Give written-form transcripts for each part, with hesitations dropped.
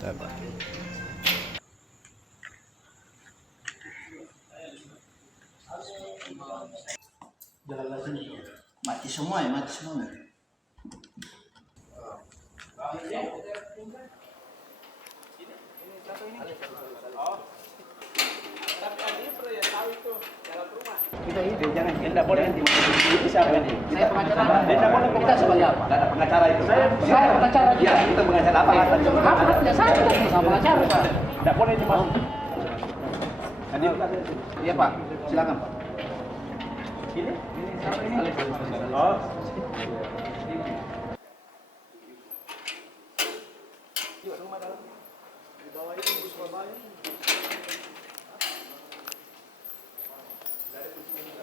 Dapat. Mati semua ya, mati semua. Kita ini jangan tidak boleh nanti siapa ini? Saya pengacara. Tidak boleh Kita sebagai apa? Tidak ada pengacara itu. Saya pengacara juga. Ya, kita pengacara apa? Apa? Tidak saya ketemu sama pengacara. Tidak boleh dimasuk. Iya Pak, silakan Pak. Ini siapa ini? Oh.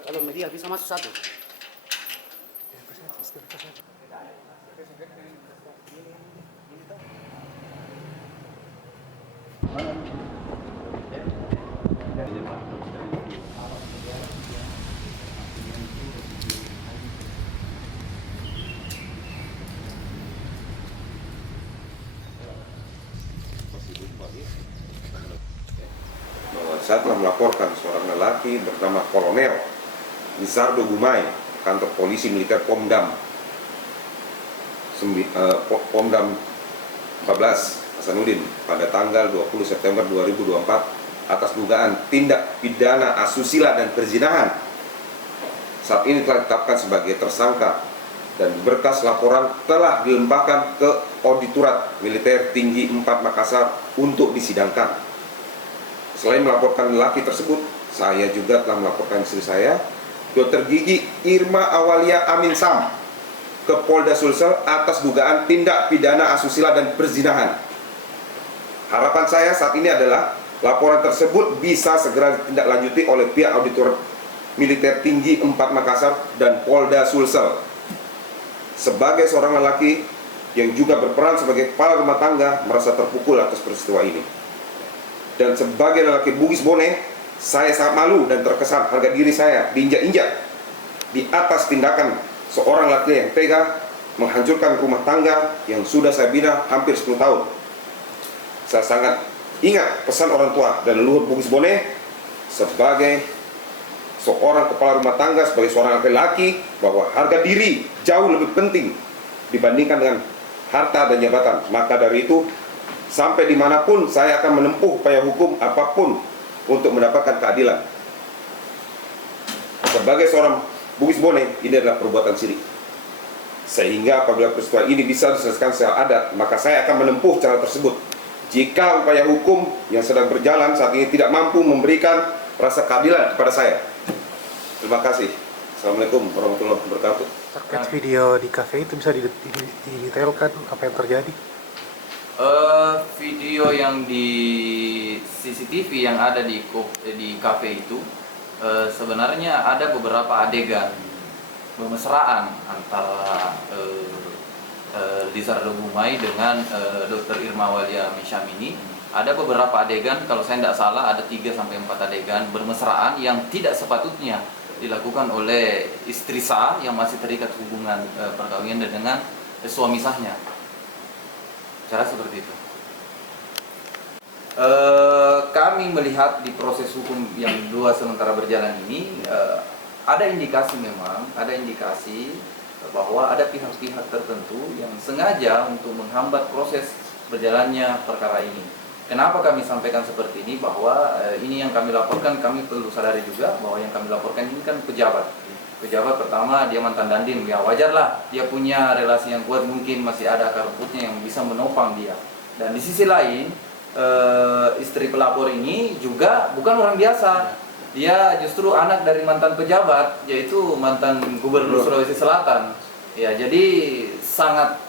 Kalau media bisa masuk satu. Bahwa saya telah melaporkan seorang lelaki bernama Kolonel Lizardo Gumai, kantor polisi militer Pomdam 14 Hasanuddin pada tanggal 20 September 2024 atas dugaan tindak pidana asusila dan perzinahan. Saat ini telah ditetapkan sebagai tersangka dan berkas laporan telah dilembahkan ke Auditorat Militer Tinggi 4 Makassar untuk disidangkan. Selain melaporkan lelaki tersebut, saya juga telah melaporkan istri saya, Dr. Gigi Irma Awalia Amin Sam, ke Polda Sulsel atas dugaan tindak pidana asusila dan perzinahan. Harapan saya saat ini adalah laporan tersebut bisa segera ditindaklanjuti oleh pihak Auditor Militer Tinggi 4 Makassar dan Polda Sulsel. Sebagai seorang lelaki yang juga berperan sebagai kepala rumah tangga, merasa terpukul atas peristiwa ini. Dan sebagai lelaki Bugis Bone, saya sangat malu dan terkesan harga diri saya diinjak-injak di atas tindakan seorang laki yang tega menghancurkan rumah tangga yang sudah saya bina hampir 10 tahun. Saya sangat ingat pesan orang tua dan leluhur Bugis Bone sebagai seorang kepala rumah tangga, sebagai seorang laki-laki, bahwa harga diri jauh lebih penting dibandingkan dengan harta dan jabatan. Maka dari itu, sampai dimanapun saya akan menempuh upaya hukum apapun untuk mendapatkan keadilan. Sebagai seorang Bugis Bone, ini adalah perbuatan sirik. Sehingga apabila peristiwa ini bisa diselesaikan secara adat, maka saya akan menempuh cara tersebut. Jika upaya hukum yang sedang berjalan saat ini tidak mampu memberikan rasa keadilan kepada saya. Terima kasih. Assalamualaikum warahmatullahi wabarakatuh. Terkait video di kafe itu bisa didetailkan apa yang terjadi? Video yang di CCTV yang ada di kafe itu sebenarnya ada beberapa adegan bermesraan antara Lizardo Gumai dengan Dr. Irma Awalia Amin Sam ini. Ada beberapa adegan, kalau saya tidak salah ada 3-4 adegan bermesraan yang tidak sepatutnya dilakukan oleh istri sah yang masih terikat hubungan perkawinan dengan suami sahnya. Cara seperti itu. Kami melihat di proses hukum yang dua sementara berjalan ini ada indikasi bahwa ada pihak-pihak tertentu yang sengaja untuk menghambat proses berjalannya perkara ini. Kenapa kami sampaikan seperti ini? Bahwa ini yang kami laporkan, kami perlu sadari juga bahwa yang kami laporkan ini kan pejabat. Pejabat pertama dia mantan dandim, ya wajarlah dia punya relasi yang kuat, mungkin masih ada akar rumputnya yang bisa menopang dia. Dan di sisi lain istri pelapor ini juga bukan orang biasa, dia justru anak dari mantan pejabat, yaitu mantan gubernur Sulawesi Selatan. Ya, jadi sangat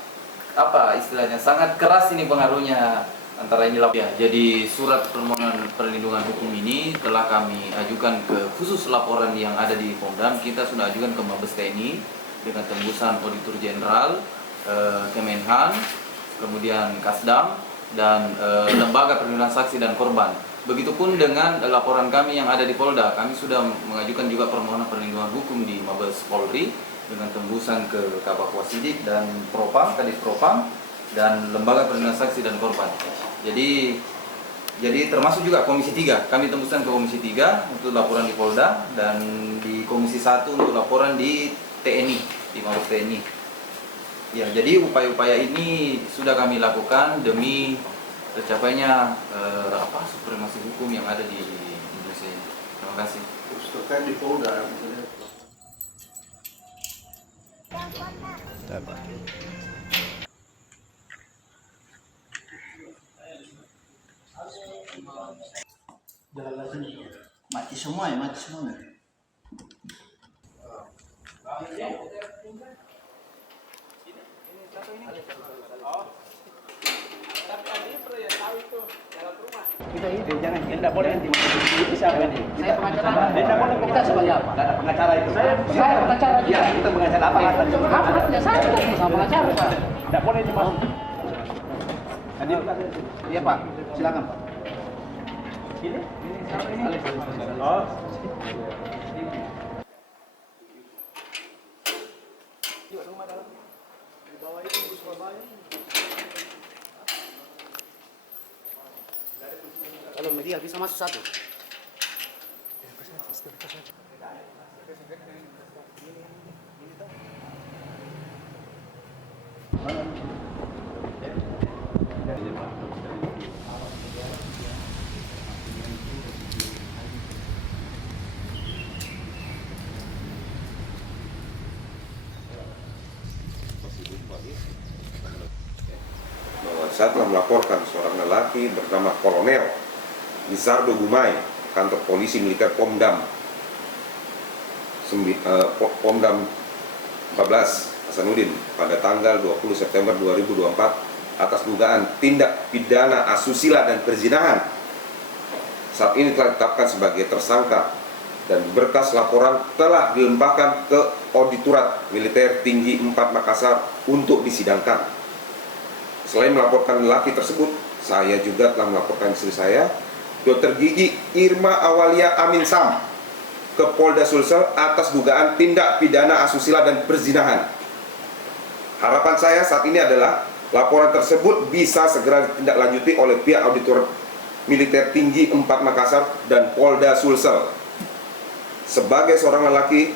sangat keras ini pengaruhnya antara ini ya. Jadi surat permohonan perlindungan hukum ini telah kami ajukan ke khusus laporan yang ada di Pomdam. Kita sudah ajukan ke Mabes TNI dengan tembusan Auditor Jenderal, Kemenhan, kemudian Kasdam, dan Lembaga Perlindungan Saksi dan Korban. Begitupun dengan laporan kami yang ada di Polda, kami sudah mengajukan juga permohonan perlindungan hukum di Mabes Polri dengan tembusan ke Kabak Wasidik dan Propam, Kadis Propam, dan Lembaga Perlindungan Saksi dan Korban. Jadi termasuk juga Komisi 3, kami tembuskan ke Komisi 3 untuk laporan di Polda, dan di Komisi 1 untuk laporan di TNI, di Mabes TNI. Ya, jadi upaya-upaya ini sudah kami lakukan demi tercapainya supremasi hukum yang ada di Indonesia ini. Terima kasih. Terkait di Polda. Mati semua ya, mati semua. Kita ini. Jangan, tidak boleh nanti. Siapa ini? Saya pengacara. Tidak boleh. Kita sebagai apa? Tidak ada pengacara itu. Saya pengacara juga. Ya, kita pengacara apa? Apa haknya saya ketemu sama pengacara, Pak? Tidak boleh dimasuk. Iya, Pak. Silakan, Pak. Ini? Kalau media bisa masuk satu. Bahwa saya telah melaporkan seorang lelaki bernama Kolonel Lizardo Gumai, kantor polisi militer Pomdam 14 Hasanuddin pada tanggal 20 September 2024 atas dugaan tindak pidana asusila dan perzinahan. Saat ini telah ditetapkan sebagai tersangka dan berkas laporan telah dilimpahkan ke Auditorat Militer Tinggi 4 Makassar untuk disidangkan. Selain melaporkan lelaki tersebut, saya juga telah melaporkan istri saya, Dr. Gigi Irma Awalia Amin Sam, ke Polda Sulsel atas dugaan tindak pidana asusila dan perzinahan. Harapan saya saat ini adalah laporan tersebut bisa segera ditindaklanjuti oleh pihak Auditor Militer Tinggi 4 Makassar dan Polda Sulsel. Sebagai seorang lelaki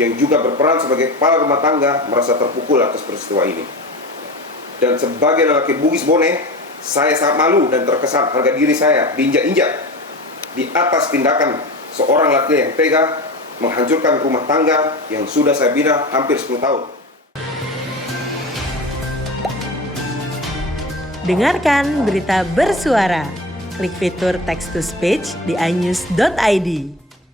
yang juga berperan sebagai kepala rumah tangga, merasa terpukul atas peristiwa ini. Dan sebagai lelaki Bugis Bone, saya sangat malu dan terkesan harga diri saya diinjak-injak di atas tindakan seorang laki yang tega menghancurkan rumah tangga yang sudah saya bina hampir 10 tahun. Dengarkan berita bersuara. Klik fitur text to speech di inews.id.